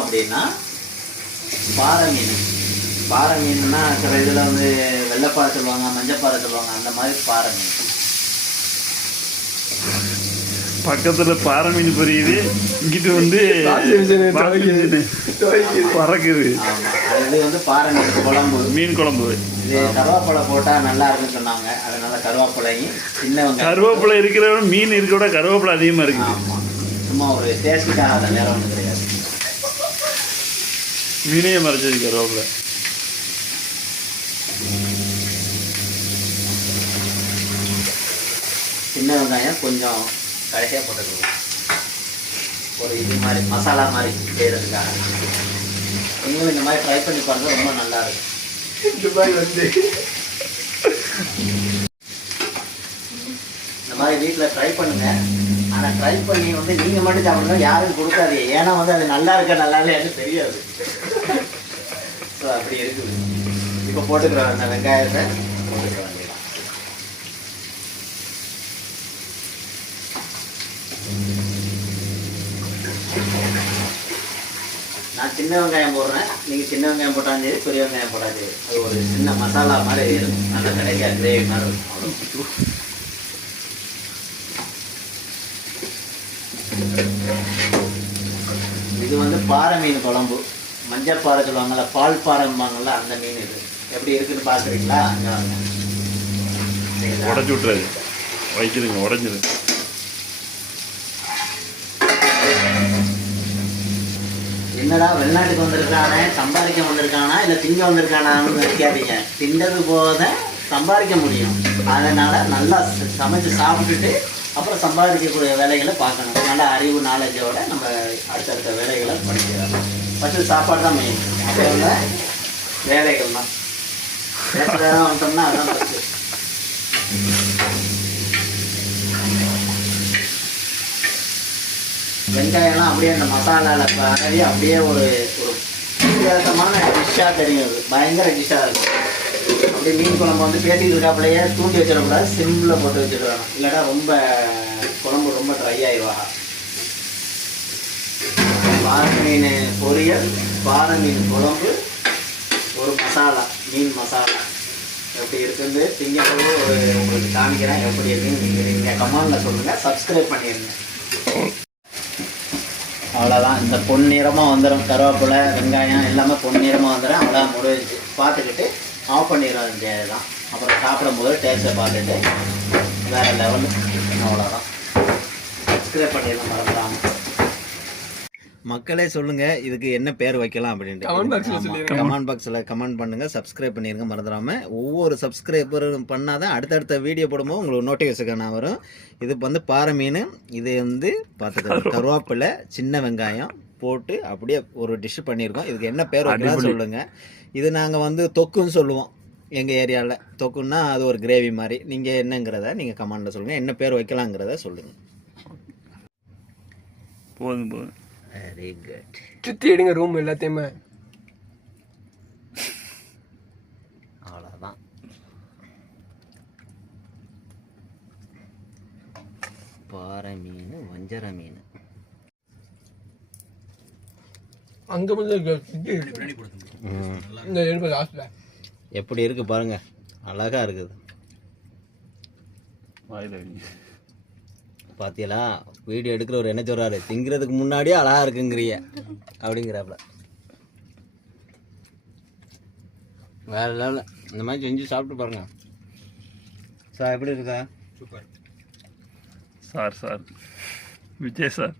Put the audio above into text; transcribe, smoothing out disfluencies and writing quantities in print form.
அப்படின்னா பாறை மீன். பாறை மீன்னா சில இதில் வந்து வெள்ளைப்பாறை சொல்லுவாங்க, மஞ்சப்பாறை சொல்லுவாங்க, அந்த மாதிரி பாறை மீன். பக்கத்தில் பாறை மீன் பொரியுது, இங்கிட்டு வந்து பறக்குது. இது வந்து பாறை மீன் குழம்பு, மீன் குழம்பு. இது கருவேப்பிலை போட்டால் நல்லா இருக்குன்னு சொன்னாங்க. அதனால கருவேப்பிலையும் சின்ன வெங்காயம். கருவேப்பிலை இருக்கிற மீன் இருக்க விட கருவேப்பிலை அதிகமாக இருக்குது. ஆமாம், சும்மா ஒரு டேஸ்ட்டுக்காக அதை நேரம் ஒன்றும் கிடையாது. மீனையே மறைச்சது கருவேப்பிலை. சின்ன வெங்காயம் கொஞ்சம் கடைசியாக போட்டுக்கலாம், ஒரு இது மாதிரி மசாலா மாதிரி செய்கிறதுக்காக. நீங்களும் இந்த மாதிரி ட்ரை பண்ணி பாருங்க, ரொம்ப நல்லா இருக்கும். இந்த மாதிரி வீட்டில் ட்ரை பண்ணுங்க. ஆனால் ட்ரை பண்ணி வந்து நீங்கள் மட்டும் சாப்பிடுங்க, யாரும் கொடுக்காதீங்க. ஏன்னா வந்து அது நல்லா இருக்கா நல்லா இல்லையான்னு தெரியாது. ஸோ அப்படி இருக்குது. இப்போ போட்டுக்கிறோம் அந்த வெங்காயத்தை போட்டுக்க வேண்டியதான். நான் சின்ன வெங்காயம் போடுறேன், நீங்கள் சின்ன வெங்காயம் போட்டாலும் சரி, பெரிய வெங்காயம் போட்டாலும் சரி, அது ஒரு சின்ன மசாலா மாதிரி இருக்கும், நல்லா கிடைக்காது, கிரேவி மாதிரி இருக்கும். அவ்வளோ இது வந்து பாறை மீன் குழம்பு. மஞ்சள் பாறை சொல்லுவாங்கள்ல, பால் பாறைம்பாங்கள்ல, அந்த மீன். இது எப்படி இருக்குன்னு பார்க்குறீங்களா? உடச்சி விட்டுறாது, வைக்கிறதுங்க உடஞ்சிது. என்னடா வெளிநாட்டுக்கு வந்திருக்கானே, சம்பாதிக்க வந்திருக்கானா இல்லை திங்க வந்திருக்கானான்னு நினைக்காதீங்க. திண்டது போத சம்பாதிக்க முடியும். அதனால் நல்லா சமைச்சு சாப்பிட்டுட்டு அப்புறம் சம்பாதிக்கக்கூடிய வேலைகளை பார்க்கணும். நல்லா அறிவு நாலேஜோட நம்ம அடுத்தடுத்த வேலைகளை படிக்கிறோம். ஃபஸ்ட்டு சாப்பாடு தான் மெயின், அப்புறம் வேலைகள் தான். வேலை வந்துட்டோம்னா அதான் ஃபஸ்ட்டு. வெங்காயம்லாம் அப்படியே அந்த மசாலாவில் பரவி அப்படியே ஒரு ஒரு வித்தியாசமான டிஷ்ஷாக தெரியும். அது பயங்கர டிஷ்ஷாக இருக்கும். அப்படியே மீன் குழம்பு வந்து பேட்டிக்கு இருக்காப்புலையே தூண்டி வச்சிடக்கூடாது, சிம்மில் போட்டு வச்சுருவாங்க. இல்லைன்னா ரொம்ப குழம்பு ரொம்ப ட்ரை ஆகிடுவாங்க. பாறை மீன் பொரியல், பாறை மீன் குழம்பு, ஒரு மசாலா, மீன் மசாலா எப்படி இருக்குன்னு திங்கப்போ உங்களுக்கு காமிக்கிறேன். எப்படி இருக்குன்னு நீங்கள் கமெண்டில் சொல்லுங்கள், சப்ஸ்கிரைப் பண்ணிடுங்க. அவ்வளோதான். இந்த பொன்னிறமாக வந்துடும். கருவேப்பிலை வெங்காயம் எல்லாமே பொன்னிறமாக வந்துடும். அவ்வளோதான், முடிஞ்சு. பார்த்துக்கிட்டு ஆஃப் பண்ணிடுறோம். தான் அப்புறம் சாப்பிடும்போது டேஸ்ட்டை பார்த்துட்டு வேறு லெவல். அவ்வளோதான். சப்ஸ்கிரைப் பண்ணிடலாம், மறந்துடாமல். மக்களே சொல்லுங்கள் இதுக்கு என்ன பேர் வைக்கலாம் அப்படின்ட்டு கமெண்ட் பாக்ஸில் கமெண்ட் பண்ணுங்கள். சப்ஸ்கிரைப் பண்ணிடுங்க மறந்துடாமல். ஒவ்வொரு சப்ஸ்கிரைபரும் பண்ணால் தான் அடுத்தடுத்த வீடியோ போடும்போது உங்களுக்கு நோட்டிஃபிகேஷன் வரும். இது வந்து பாறை மீன். இது வந்து பார்த்துக்கலாம், கருவேப்பிலை சின்ன வெங்காயம் போட்டு அப்படியே ஒரு டிஷ் பண்ணியிருக்கோம். இதுக்கு என்ன பேர் வைக்கலாம் சொல்லுங்கள். இது நாங்கள் வந்து தொக்குன்னு சொல்லுவோம் எங்கள் ஏரியாவில். தொக்குன்னா அது ஒரு கிரேவி மாதிரி. நீங்கள் என்னங்கிறத நீங்கள் கமெண்டில் சொல்லுங்கள், என்ன பேர் வைக்கலாங்கிறத சொல்லுங்கள். போதும் போதும். Very good. சுற்றி எடுங்க ரூம் எல்லாத்தையுமே. அவ்வளோதான். பாறை மீன், வஞ்சர மீன். அங்கே எப்படி இருக்கு பாருங்க, அழகா இருக்குது. பார்த்தீங்களா? வீடியோ எடுக்கிறவர் என்ன சொல்கிறாரு, திங்கிறதுக்கு முன்னாடியே அழகாக இருக்குங்கிறிய அப்படிங்கிறாப்புல. வேறு லெவலில் இந்த மாதிரி செஞ்சு சாப்பிட்டு பாருங்க. சார் எப்படி இருக்கா? Super sir. விஜய் சார்